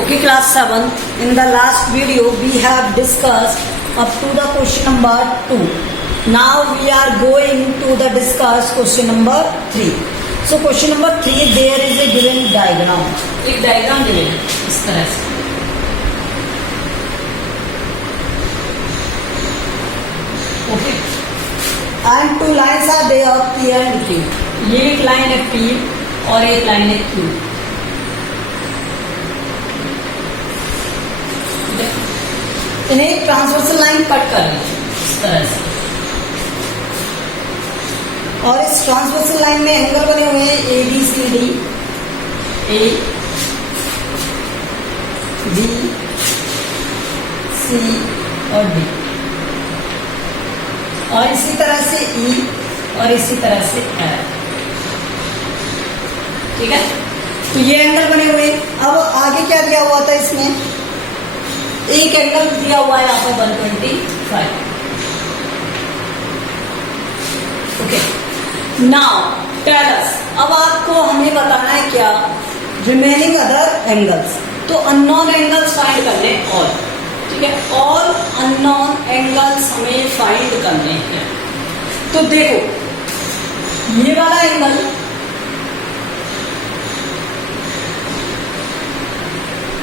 Okay, class 7. In the last video, we have discussed up to the question number 2. Now we are going to the discuss question number 3. So question number 3, there is a given diagram. एक diagram दिए इस तरह से. Okay. And two lines are there, P and Q. ये एक line है P और एक लाइन है Q. इन्हें ट्रांसवर्सल लाइन कट कर रही है इस तरह से, और इस ट्रांसवर्सल लाइन में एंगल बने हुए हैं A B C D, A B C और डी, और इसी तरह से ई और इसी तरह से एफ. ठीक है, तो ये एंगल बने हुए. अब आगे क्या दिया हुआ था इसमें, एक एंगल दिया हुआ है यहाँ पर 125. ओके, नाउ टेल अस, अब आपको हमें बताना है क्या, रिमेनिंग अदर एंगल्स. तो अननोन एंगल्स फाइंड करने और, ठीक है, ऑल अननोन एंगल्स हमें फाइंड करने हैं. तो देखो ये वाला एंगल,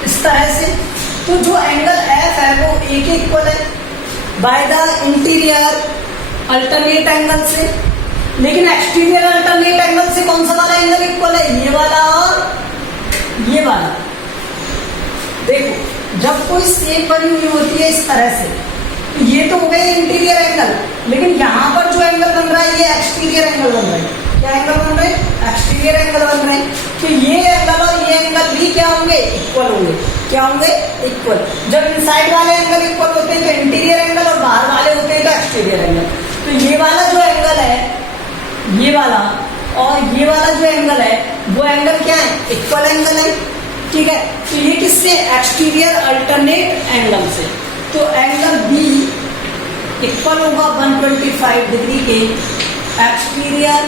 इस तरह से, तो जो एंगल एफ है वो ए के इक्वल है by the interior alternate angle से. लेकिन एक्सटीरियर अल्टरनेट एंगल से कौन सा वाला एंगल इक्वल है, ये वाला और ये वाला. देखो जब कोई शेप बनी हुई होती है इस तरह से, तो ये तो हो गई इंटीरियर एंगल, लेकिन यहाँ पर जो एंगल बन रहा है ये एक्सटीरियर एंगल बन रहा है. क्या एंगल बन रहे हैं, एक्सटीरियर एंगल बन रहे हैं. तो ये एंगल और ये एंगल भी क्या होंगे, इक्वल होंगे. क्या होंगे, इक्वल. जब इनसाइड वाले एंगल इक्वल होते हैं तो इंटीरियर एंगल, और बाहर वाले होते हैं तो एक्सटीरियर एंगल. तो ये वाला जो एंगल है, ये वाला और ये वाला जो एंगल है, वो एंगल क्या है, इक्वल एंगल है. ठीक है, तो ये किससे, एक्सटीरियर अल्टरनेट एंगल से. तो एंगल बी इक्वल होगा 125 डिग्री के एक्सटीरियर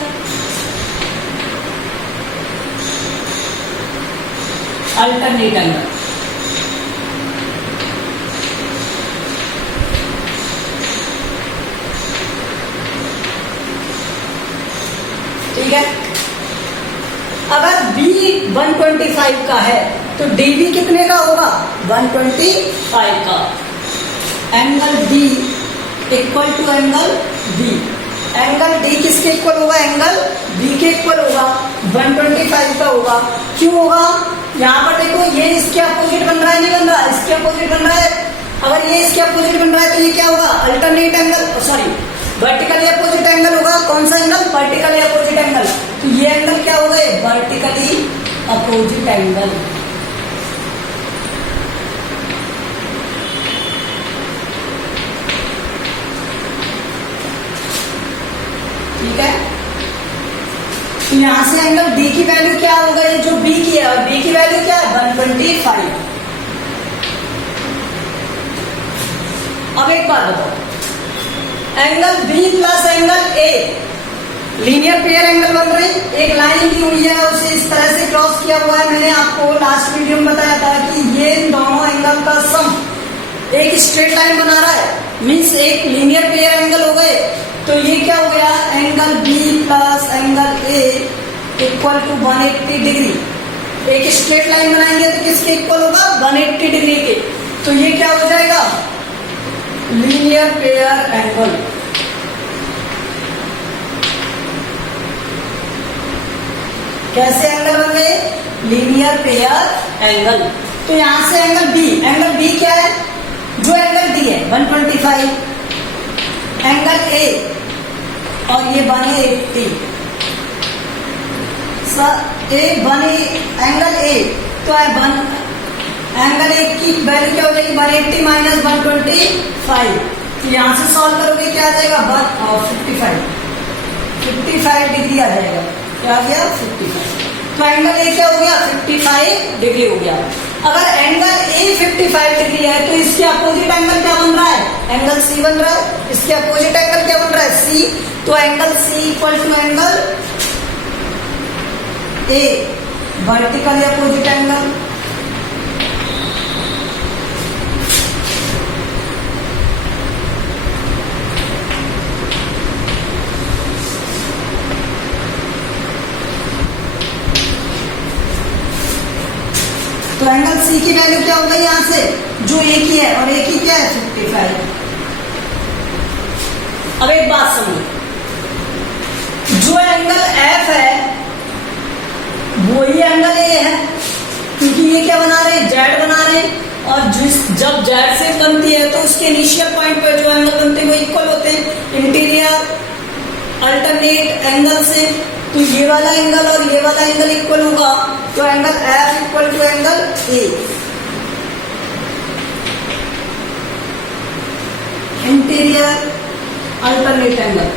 अल्टरनेट एंगल. ठीक है, अगर B 125 का है तो DB कितने का होगा, 125 का. Angle D equal to angle B. Angle D किसके इक्वल होगा, एंगल B के इक्वल होगा, 125 का होगा. क्यों होगा, यहाँ पर देखो ये इसके अपोजिट बन रहा है, नहीं बन रहा, इसके अपोजिट बन रहा है. अगर ये इसके अपोजिट बन रहा है तो ये क्या होगा, alternate angle, sorry vertically opposite angle होगा. कौन सा एंगल, वर्टिकली अपोजिट एंगल. तो ये एंगल क्या हो गए, वर्टिकली अपोजिट एंगल. ठीक है, तो यहां से एंगल D की वैल्यू क्या हो गई, जो B की है, और B की वैल्यू क्या है, 125. अब एक बात बताओ, angle B plus angle A linear pair angle बन रहे. एक लाइन दी हुई है, उसे इस तरह से क्रॉस किया हुआ है. मैंने आपको लास्ट वीडियो में बताया था कि ये दोनों एंगल का सम एक स्ट्रेट लाइन बना रहा है, मीन्स एक लीनियर पेयर एंगल हो गए. तो ये क्या हो गया, angle B plus angle A equal to 180 degree. एक स्ट्रेट लाइन बनाएंगे तो किसके इक्वल होगा, 180 डिग्री के. तो ये क्या हो जाएगा, लीनियर पेयर एंगल. कैसे एंगल बन गए, लीनियर पेयर एंगल. तो यहां से एंगल B क्या है, जो एंगल D है 125, एंगल A और ये बने 80. एंगल A तो एंगल A की वैल्यू क्या हो जाएगी, 180 माइनस 125. तो यहां से सॉल्व करोगे क्या आ जाएगा, 55 डिग्री आ जाएगा. क्या आ गया, 55. तो एंगल A क्या हो गया, 55 डिग्री हो गया. अगर एंगल A 55 डिग्री है तो इसके अपोजिट एंगल क्या बन रहा है, एंगल C बन रहा है. इसके अपोजिट एंगल क्या बन रहा है, C. तो angle C equal to angle A vertically opposite angle. तो एंगल सी की वैल्यू क्या होगा यहाँ से, जो एक ही है और एक ही क्या है 55। अब एक बात समझो, जो एंगल एफ है वही एंगल ए है, क्योंकि ये क्या बना रहे हैं, जेड बना रहे हैं, और जब जेड से बनती है तो उसके इनिशियल पॉइंट पे जो एंगल बनते हैं वो इक्वल होते हैं इंटीरियर अल्टरनेट एंगल से। तो ये वाला एंगल और ये वाला एंगल इक्वल होगा, तो angle F equal to angle A. Interior alternate angle.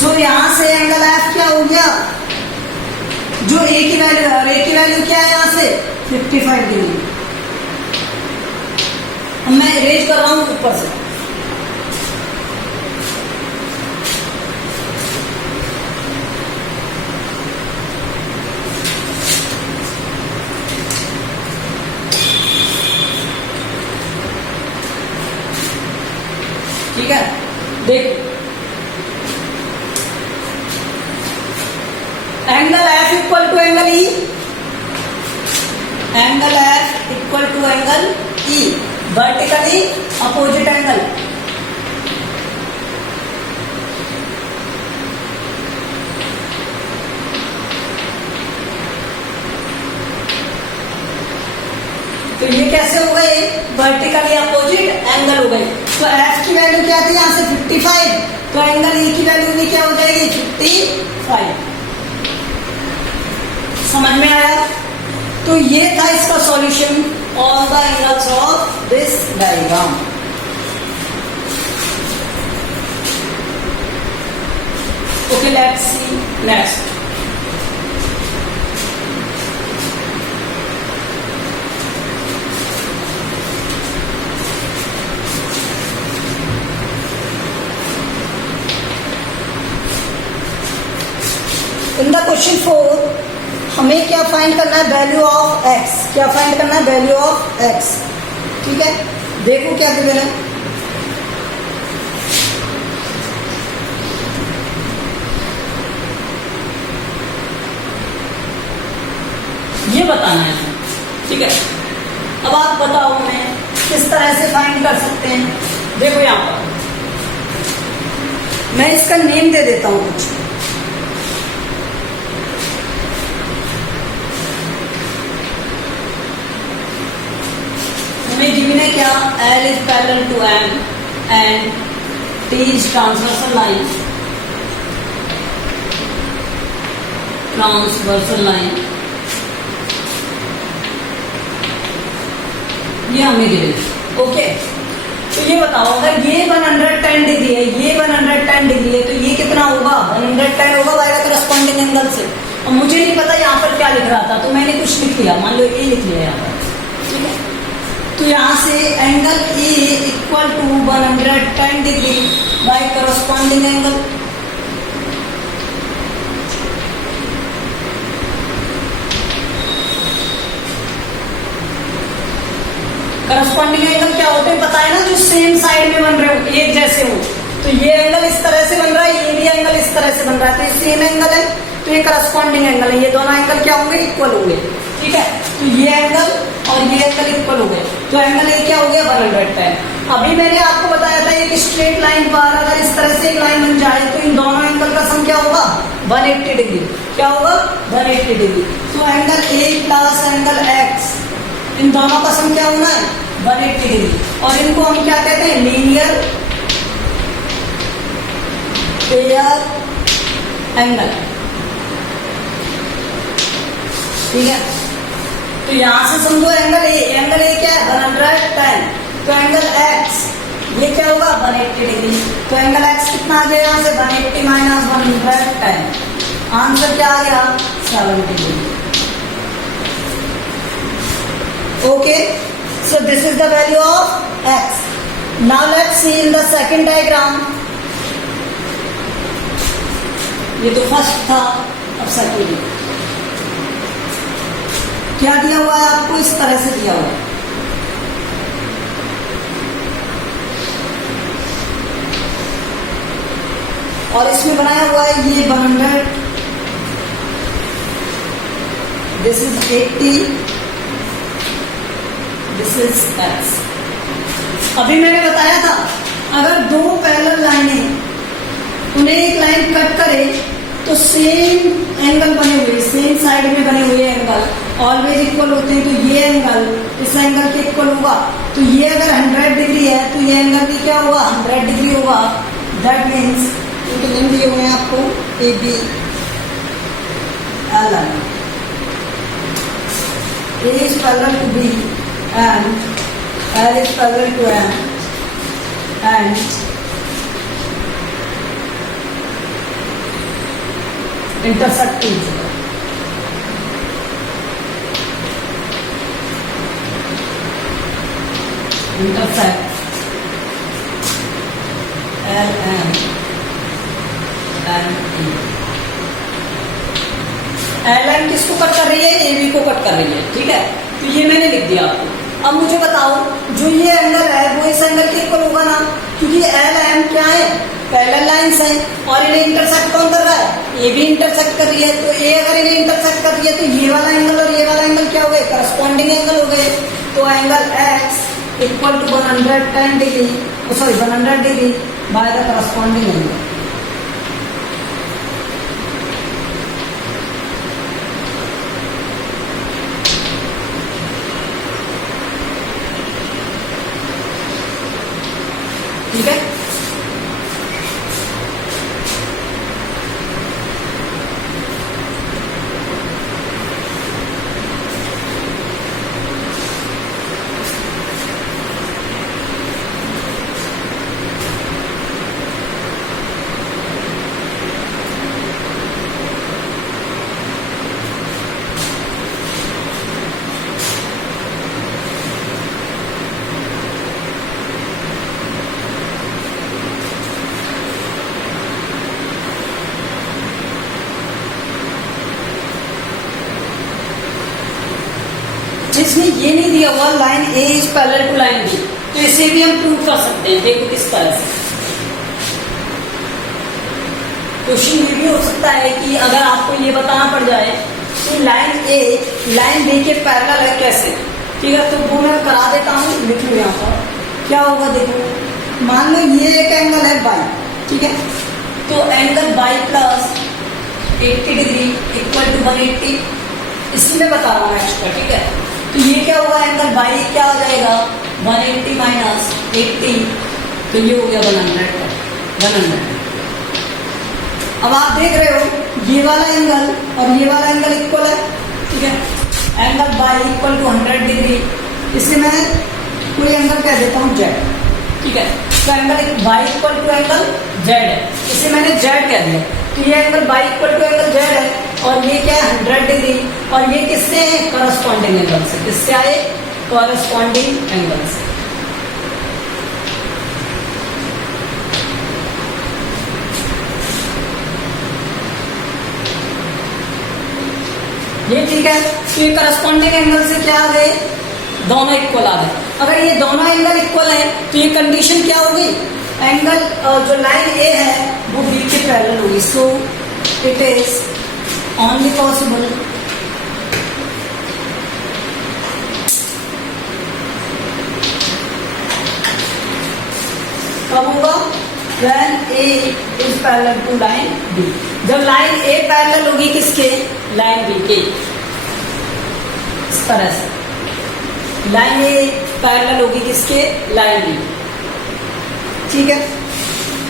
तो यहां से एंगल एफ क्या हो गया, जो ए की वैल्यू है, और ए की वैल्यू क्या है यहां से 55 डिग्री। मैं इरेज कर रहा हूं ऊपर से। ठीक है, देखो angle F equal to angle E, angle F equal to angle E, vertically opposite angle. तो ये कैसे हो गए, वर्टिकली अपोजिट एंगल हो गए। तो एफ की वैल्यू क्या थी यहां से 55, तो एंगल ई की वैल्यू भी क्या हो जाएगी 55। समझ में आया? तो ये था इसका solution, all the angles of this diagram. Okay, let's see next. In the question 4 हमें क्या फाइंड करना है, वैल्यू ऑफ एक्स। क्या फाइंड करना है, वैल्यू ऑफ एक्स। ठीक है, देखो क्या गिवन है। ये बताना है, ठीक है। अब आप बताओ हमें किस तरह से फाइंड कर सकते हैं। देखो यहां पर मैं इसका नेम दे देता हूं कुछ। गिवन है क्या, L is parallel to M and T is transversal line, transversal line, ये हमें गिवन। ओके, तो ये बताओ अगर ये 110 डिग्री है, ये 110 डिग्री है, तो ये कितना होगा, 110 होगा बाय द करस्पॉन्डिंग एंगल से। और मुझे नहीं पता यहाँ पर क्या लिख रहा था, तो मैंने कुछ लिख लिया, मान लो ये लिख लिया यहाँ पर। ठीक है, तो यहां से angle A equal to 110 degree by corresponding angle. Corresponding angle क्या होते हैं पता है ना, जो सेम साइड में बन रहे हो, एक जैसे हो। तो ये एंगल इस तरह से बन रहा है, ये भी एंगल इस तरह से बन रहा है, तो ये सेम एंगल है, तो ये करस्पॉन्डिंग एंगल है। ये दोनों एंगल क्या होंगे, इक्वल होंगे। ठीक है, तो ये एंगल और ये एंगल इक्वल हो गए, तो एंगल ए क्या हो गया 110। अभी मैंने आपको बताया था एक स्ट्रेट लाइन पर अगर इस तरह से एक लाइन बन जाए तो इन दोनों एंगल का सम क्या होगा 180 डिग्री। क्या होगा 180 डिग्री। तो angle A plus angle X, इन दोनों का सम क्या होना है 180 डिग्री। और इनको हम क्या कहते हैं, लीनियर पेयर एंगल। ठीक है, तो यहां से समझो एंगल ए क्या है 110, तो एंगल एक्स ये क्या होगा 180 डिग्री। तो एंगल एक्स कितना आ गया यहाँ से 180 माइनस 110, आंसर क्या आ गया 70 degree. Okay, so this is the value of x. Now let's see in the second diagram. ये तो फर्स्ट था, अब सेकंड क्या दिया हुआ है आपको, इस तरह से दिया हुआ है। और इसमें बनाया हुआ है ये 100, this is 80, this is x। अभी मैंने बताया था अगर दो पैरेलल लाइनें उन्हें एक लाइन कट करे तो सेम एंगल बने हुए, सेम साइड में बने हुए एंगल ऑलवेज इक्वल होते हैं। तो ये एंगल इस एंगल के इक्वल होगा। तो ये अगर 100 डिग्री है तो ये एंगल भी क्या होगा, 100 डिग्री होगा। दैट मीन्स इनके नेम दिए हुए हैं आपको A B L N. A is parallel to B and L is parallel to M and intersect each other. Intersect L M N E। L M किसको कट कर रही है, ए बी को कट कर रही है, ठीक है। तो ये मैंने लिख दिया आपको। अब मुझे बताओ जो ये एंगल है वो इस एंगल के इक्वल होगा ना, क्योंकि एल एम क्या है, पैरेलल लाइंस है और इन्हें इंटरसेक्ट कौन कर रहा है, ये भी इंटरसेक्ट कर रही है। तो ये अगर इन्हें इंटरसेक्ट कर रही है तो ये वाला एंगल और ये वाला एंगल क्या हो गए, करस्पॉन्डिंग एंगल हो गए। तो angle x equal to 110 degree, sorry 100 degree by the corresponding angle. ठीक है। जिसमें ये नहीं दिया हुआ line A is parallel to line B, तो इसे भी हम प्रूव कर सकते हैं। देखो किस तरह से। क्वेश्चन ये भी हो सकता है कि अगर आपको ये बताना पड़ जाए कि लाइन ए लाइन बी के पैरेलल है कैसे, ठीक है। तो वो मैं करा देता हूँ, लिख लूँ यहाँ पर क्या होगा। देखो मान लो ये एक एंगल है बाई, ठीक है। तो angle y plus 80 degree equal to 180, इसी में बता रहा हूँ एक्स्ट्रा, ठीक है। तो ये क्या होगा, एंगल बाई क्या हो जाएगा 180 माइनस 80, तो ये हो गया 100। अब आप देख रहे हो ये वाला एंगल और ये वाला एंगल इक्वल है, ठीक है। Angle y equal to 100 degree, इसे मैं कोई एंगल कह देता हूँ जेड, ठीक है। तो angle y equal to angle Z है, इसे मैंने जेड कह दिया। तो ये angle y equal to angle Z है और ये क्या है 100 डिग्री, और ये किससे है, करस्पॉन्डिंग एंगल से। किससे आए, करस्पॉन्डिंग एंगल से। ये ठीक है। तो ये करस्पॉन्डिंग एंगल से क्या आ गए, दोनों इक्वल आ गए। अगर ये दोनों एंगल इक्वल है तो ये कंडीशन क्या होगी, एंगल जो लाइन ए है वो बी के पैरेलल होगी। So it is only possible कब होगा, when A is parallel to line B। जब लाइन A पैरेलल होगी किसके, लाइन B के। इस तरह से लाइन A पैरेलल होगी किसके, लाइन B, ठीक है।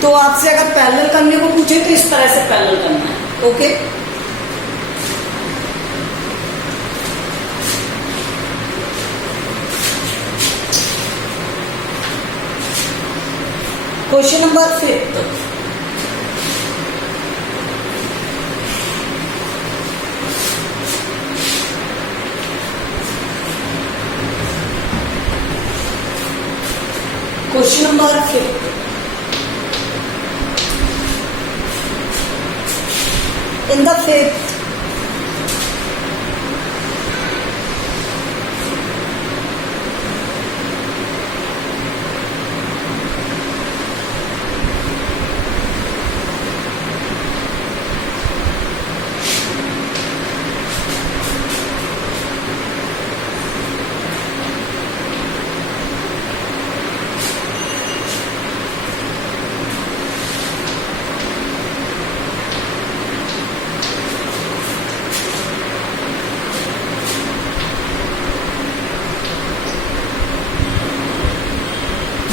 तो आपसे अगर पैरेलल करने को पूछे तो इस तरह से पैरेलल करना है, okay. Question number 5। Question number 5। In the fifth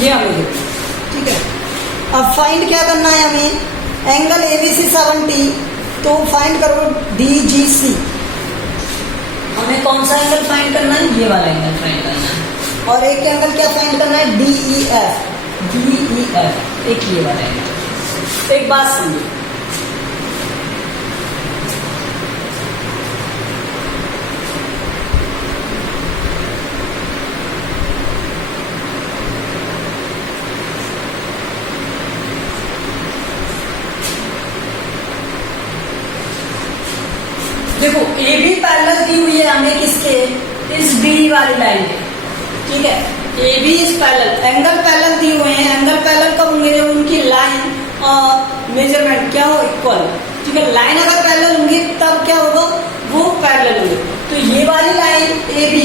ये हमें देखो, ठीक है। अब फाइंड क्या करना है हमें, एंगल ABC 70, तो फाइंड करो DGC। हमें कौन सा एंगल फाइंड करना है, ये वाला एंगल फाइंड करना है। और एक एंगल क्या फाइंड करना है, DEF, एक ये वाला एंगल। एक बात समझो, देखो AB पैरेलल दी हुई है हमें किसके, इस B वाली लाइन के, ठीक है। AB इस पैरेलल, एंगल पैरेलल दिए हुए हैं, एंगल पैरेलल कब होंगे, जब उनकी लाइन और मेजरमेंट क्या हो, इक्वल, ठीक है। लाइन अगर पैरेलल होंगी तब क्या होगा, वो पैरेलल होंगे। तो ये वाली लाइन AB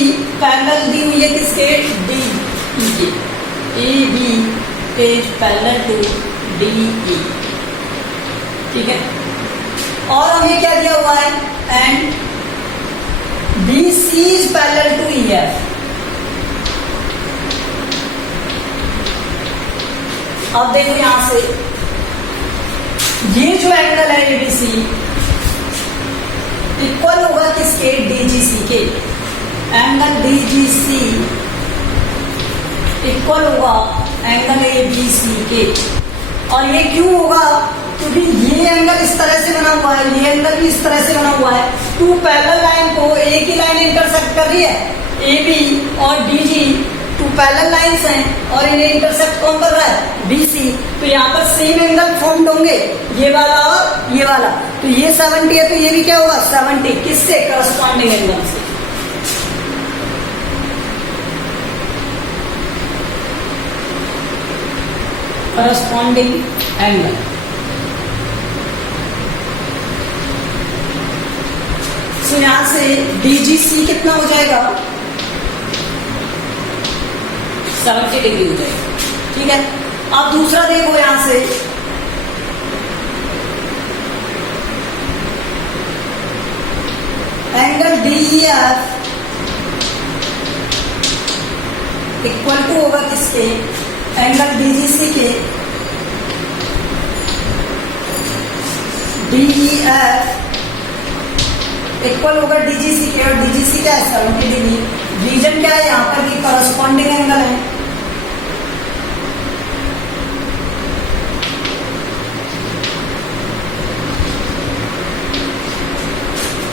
पैरेलल दी हुई है किसके, DE के, AB is parallel to DE, ठीक है। और हमें क्या दिया हुआ है, and BC is parallel to EF। अब देखो यहां से ये जो एंगल है ABC इक्वल होगा किसके, DGC के। एंगल DGC इक्वल होगा एंगल ABC के। और ये क्यों होगा, क्योंकि ये एंगल इस तरह से बना हुआ है, ये एंगल भी इस तरह से बना हुआ है। टू पैरेलल लाइन को एक ही लाइन इंटरसेक्ट कर रही है, AB और DG टू पैरेलल लाइंस हैं, और इन्हें इंटरसेक्ट कौन कर रहा है, BC। तो यहाँ पर सेम एंगल फॉर्म्ड होंगे, ये वाला और ये वाला। तो ये 70 है, तो ये भी क्या होगा 70, किससे, करस्पॉन्डिंग एंगल से। करस्पॉन्डिंग एंगल, तो यहां से DGC कितना हो जाएगा, 70 डिग्री हो जाएगा, ठीक है। अब दूसरा देखो यहां से, एंगल DEF इक्वल टू होगा किसके, एंगल DGC के। DEF इक्वल होगा DGC के, और DGC क्या है 70 डिग्री। रीजन क्या है यहाँ पर, कि करस्पॉन्डिंग एंगल है।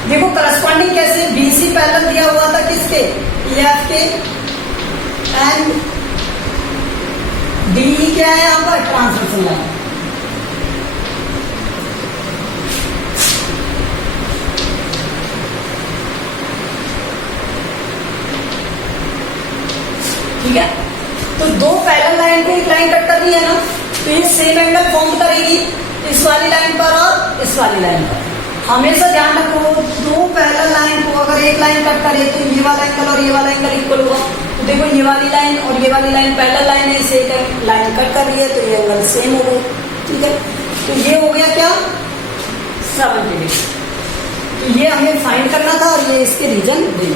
देखो करस्पॉन्डिंग कैसे, BC पैरेलल दिया हुआ था किसके, EF के, एंड DE क्या है यहाँ पर, ट्रांसवर्सल लाइन। ठीक है, तो दो पैरेलल लाइन को एक लाइन कट कर रही है ना, तो ये सेम एंगल फॉर्म करेगी इस वाली लाइन पर और इस वाली लाइन पर। हमेशा ध्यान रखो, दो पैरेलल लाइन को अगर एक लाइन कट करे तो ये वाला एंगल और ये वाला एंगल इक्वल होगा। तो देखो ये वाली लाइन और ये वाली लाइन पैरेलल लाइन है, इसे एक लाइन कट कर रही है, तो ये एंगल सेम हो गई, ठीक है। तो ये हो गया क्या, 70 डिग्री। तो ये हमें फाइंड करना था, और ये इसके रीजन देंगे।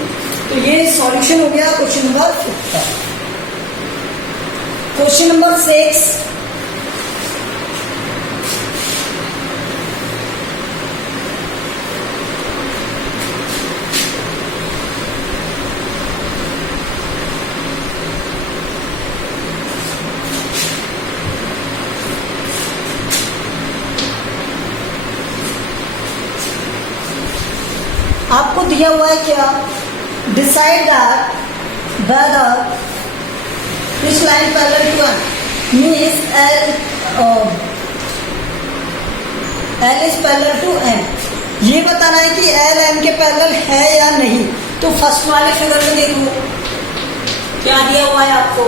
तो ये सॉल्यूशन हो गया क्वेश्चन नंबर 5। क्वेश्चन नंबर 6, आपको दिया हुआ है क्या, decide that whether which line parallel to M, means L is parallel to M। ये बताना है कि L M के पैरेलल है या नहीं। तो फर्स्ट वाले फिगर में देखो क्या दिया हुआ है आपको,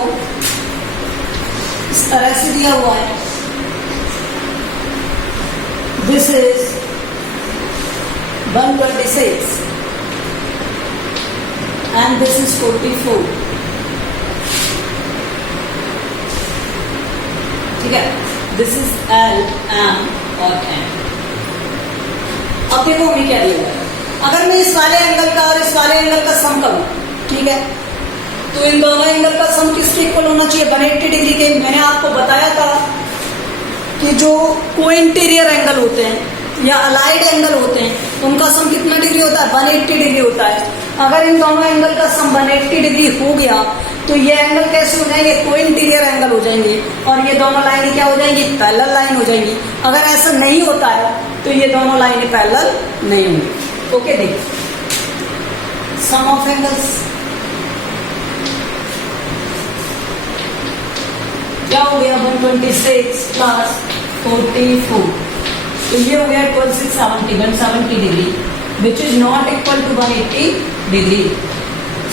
इस तरह से दिया हुआ है, this is 126 and this is 44, ठीक है। दिस इज L M और M। अब देखो हमें क्या दिया है, अगर मैं इस वाले एंगल का और इस वाले एंगल का सम करूं, ठीक है, तो इन दोनों एंगल का सम किसके इक्वल होना चाहिए? 180 डिग्री के। मैंने आपको बताया था कि जो को इंटीरियर एंगल होते हैं या अलाइड एंगल होते हैं उनका सम कितना डिग्री होता है? 180 डिग्री होता है। अगर इन दोनों एंगल का सम 180 डिग्री हो गया तो ये एंगल कैसे हो जाएंगे? को इंटीरियर एंगल हो जाएंगे और ये दोनों लाइनें क्या हो जाएंगी? पैरेलल लाइन हो जाएंगी। अगर ऐसा नहीं होता है तो ये दोनों लाइनें पैरेलल नहीं होंगी। ओके, देखिए सम ऑफ एंगल्स क्या हो गया? 126 प्लस 44, तो ये हो गया 1270 170 degree which is not equal to 180 degree.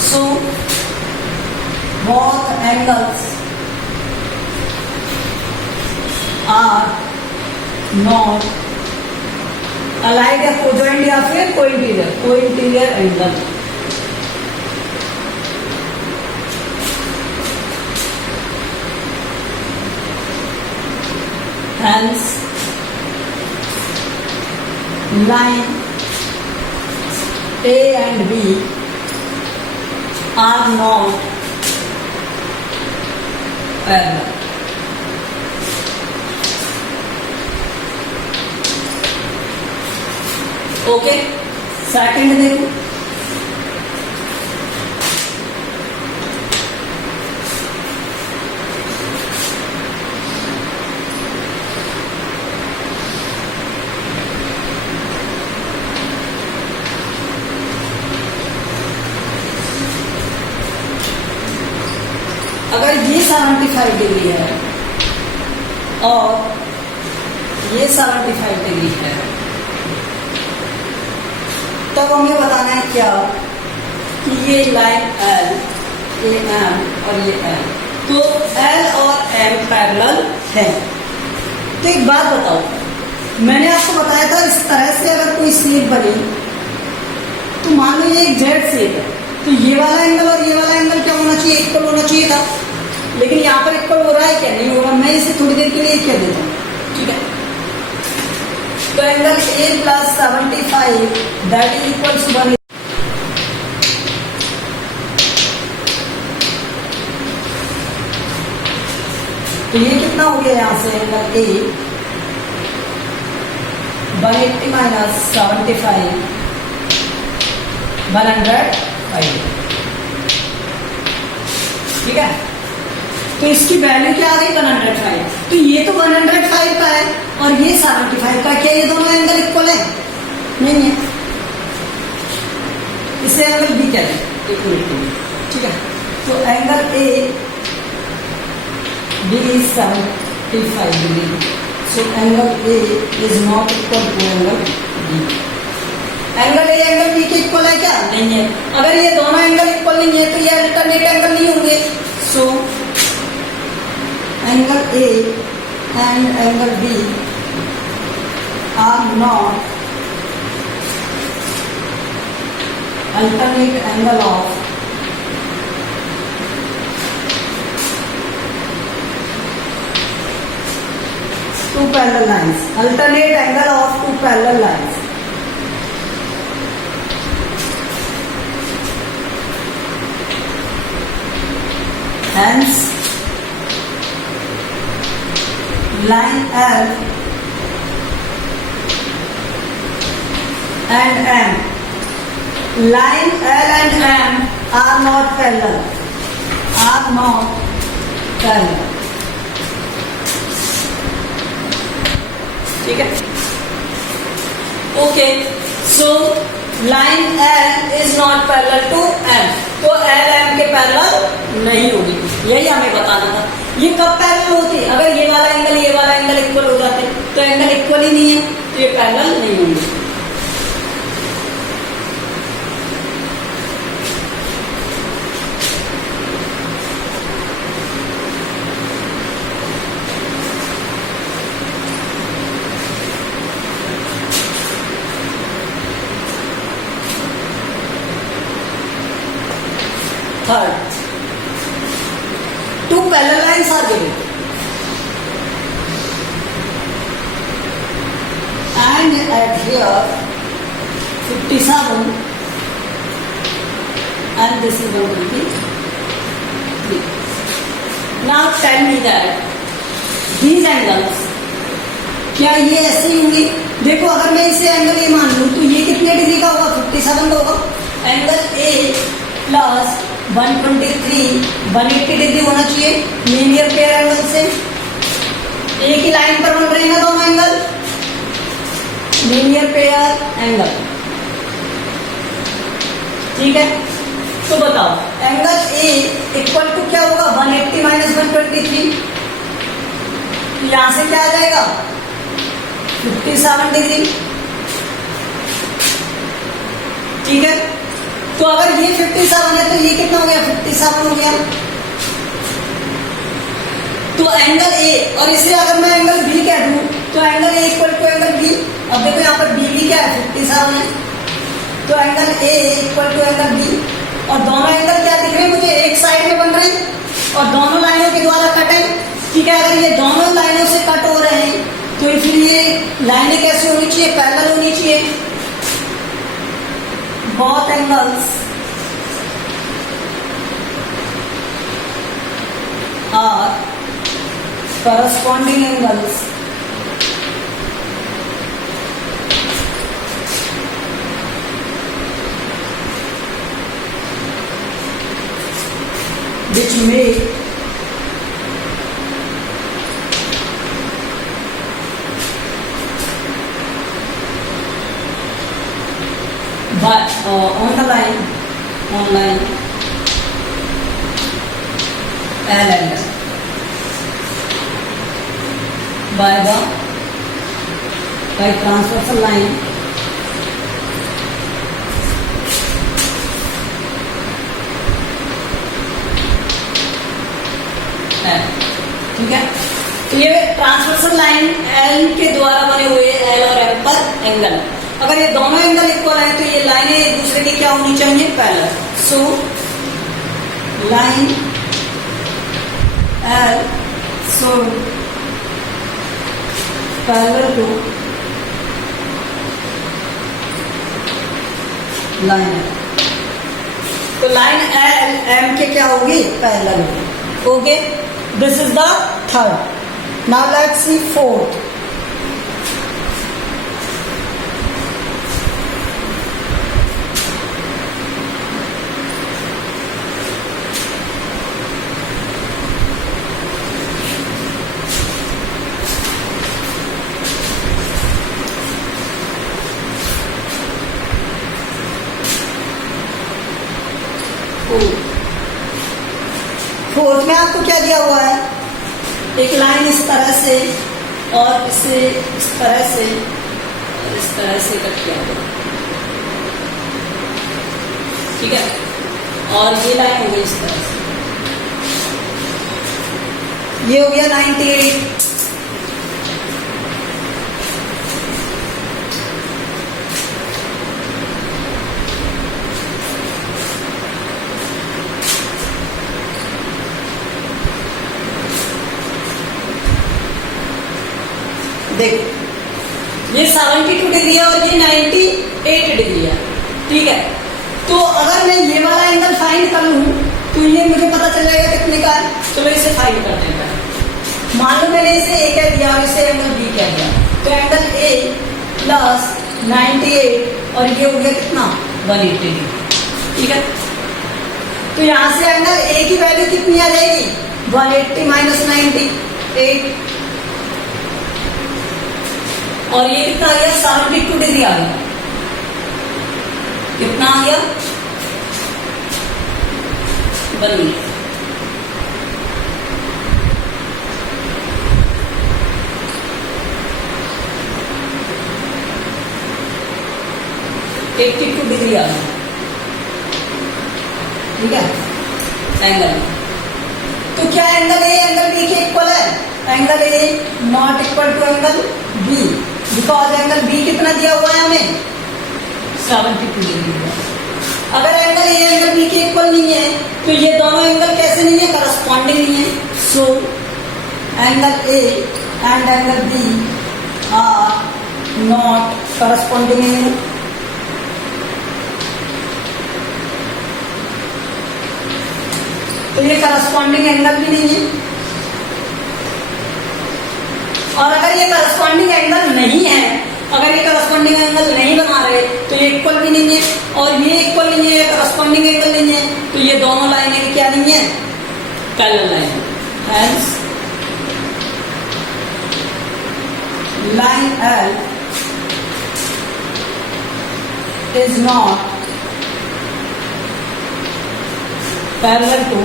So both angles are not allied या कोजॉइंट या फिर cointerior angle. Hence, line A and B are not parallel. Okay, second देखो, अगर ये 75 डिग्री है और ये 75 डिग्री है तब हमें बताना है क्या कि ये लाइन L, ये M और ये M, तो L और M पैरेलल है। तो एक बात बताओ, मैंने आपको बताया था इस तरह से अगर कोई शेप बनी तो मान लो ये एक जेड शेप है तो ये वाला एंगल और ये वाला एंगल क्या होना चाहिए? इक्वल होना चाहिए था। लेकिन यहाँ पर इक्वल हो रहा है क्या? नहीं हो रहा। मैं इसे थोड़ी देर के लिए कह देता हूँ, ठीक है। तो angle A plus 75 that is equal to 1। तो ये कितना हो गया यहाँ से? एंगल A 180 माइनस 75 105, ठीक है। तो इसकी वैल्यू क्या आ गई? 105। तो ये तो 105 का है और ये 75 का। क्या ये दोनों एंगल इक्वल है? नहीं है। इसे एंगल बी कहते हैं, ठीक है। तो angle A B is 75 degree. So angle A is not equal to angle B. Angle A angle B के इक्वल है क्या? नहीं है। अगर ये दोनों एंगल इक्वल नहीं है तो ये अल्टरनेट एंगल नहीं होंगे। So angle A and angle B are not alternate angle of two parallel lines. Alternate angle of two parallel lines. Hence, line L and M. Line L and M are not parallel. Are not parallel. ठीक है। Okay, so line L is not parallel to M, तो L M के parallel नहीं होगी। यही हमें बताना था। ये कब पैरेलल होती? अगर ये वाला एंगल इक्वल हो जाते, तो एंगल इक्वल ही नहीं है तो ये पैरेलल नहीं होंगे। Third, two parallel lines are given and at here 57 and this is going to be now tell me that these angles, क्या ये ऐसे ही होंगे? देखो अगर मैं इसे एंगल ए मान लूं तो ये कितने डिग्री का होगा? 57 का होगा। एंगल ए प्लस 123 180 डिग्री होना चाहिए लीनियर पेयर एंगल से। एक ही लाइन पर बन रहे हैं ना दोनों एंगल, लीनियर पेयर एंगल, ठीक है। तो बताओ एंगल ए इक्वल टू क्या होगा? 180 माइनस 123, यहां से क्या आ जाएगा? 57 डिग्री, ठीक है। तो अगर ये 57 है तो ये कितना हो गया? 57 हो गया। तो एंगल ए, और इसे अगर मैं एंगल बी कह दूं तो angle A equal to angle B. अब देखो यहाँ पर बी भी क्या है? 57 है। तो angle A equal to angle B, और दोनों एंगल क्या दिख रहे हैं मुझे? एक साइड में बन रहे हैं और दोनों लाइनों के द्वारा कट है, ठीक है। अगर ये दोनों लाइनों से कट हो रहे हैं तो इसलिए लाइनें कैसे होनी चाहिए? पैरेलल होनी चाहिए। Both angles are corresponding angles which make on the line L angle by transversal line L, ठीक है। तो ये ट्रांसवर्सल लाइन L के द्वारा बने हुए L और M पर एंगल, अगर ये दोनों एंगल इक्वल है तो ये लाइनें एक दूसरे की क्या होनी चाहिए? Parallel. So line L so parallel to line है, तो लाइन L M के क्या होगी? पैरेलल होगी। Okay, this is the third. Now let's C fourth. Fourth में आपको क्या दिया हुआ है? एक लाइन इस तरह से और इसे इस तरह से और इस तरह से कट किया हुआ, ठीक है। और ये लाइन हो गई इस तरह से, ये हो गया 98। देखो ये 72 डिग्री है और ये 98 डिग्री है, ठीक है। तो अगर मैं ये वाला एंगल फाइंड कर लूं तो ये मुझे पता चल जाएगा कितने का है। चलो इसे फाइंड करते हैं। मान लो मैंने इसे ए कह दिया और इसे एंगल बी कह दिया, तो एंगल ए प्लस 98 और ये हो गया कितना? 180 डिग्री, ठीक है। तो यहां से एंगल ए की वैल्यू कितनी आ जाएगी? 180 माइनस 98, और ये कितना आ गया? 72 डिग्री आ गया। कितना आ गया? 1 मिनट, एट्टी 82 डिग्री आ गया, ठीक है। एंगल तो क्या एंगल ए एंगल बी के इक्वल है? Angle A not equal to angle B, because angle B कितना दिया हुआ है हमें? 72 डिग्री। अगर एंगल ए एंगल बी के इक्वल नहीं है तो ये दोनों एंगल कैसे नहीं है? करस्पॉन्डिंग नहीं है। So angle A and angle B are not corresponding angle. तो ये करस्पॉन्डिंग एंगल भी नहीं है। अगर ये करस्पॉन्डिंग एंगल नहीं है, अगर ये करस्पॉन्डिंग एंगल नहीं बना रहे तो ये इक्वल भी नहीं है, और ये इक्वल नहीं है, ये करस्पॉन्डिंग एंगल नहीं है, तो ये दोनों लाइनें क्या नहीं है, parallel line. Hence line L is not parallel to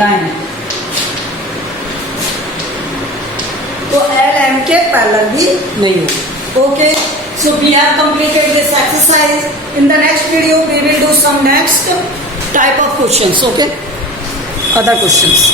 line, तो L M के पैरेलल भी नहीं हो। Okay, so we have completed this exercise. In the next video we will do some next type of questions. Okay, other questions.